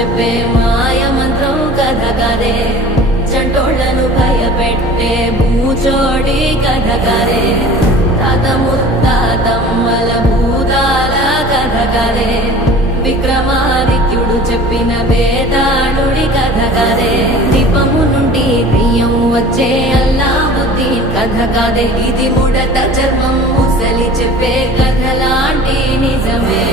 చెప్పే మాయ మంత్రం కథ కదే చంటోళ్లను భయపెట్టే భూచోడి కథ కదే తాత ముత్తాతమ్మల భూతాల కథ కదే విక్రమాదిత్యుడు చెప్పిన వేదాళుడి కథ కదే దీపము నుండి బియ్యం వచ్చే అల్లావుద్దీన్ కథ కదే ఇది ముడత చర్మం ముసలి చెప్పే కథ లాంటి నిజమే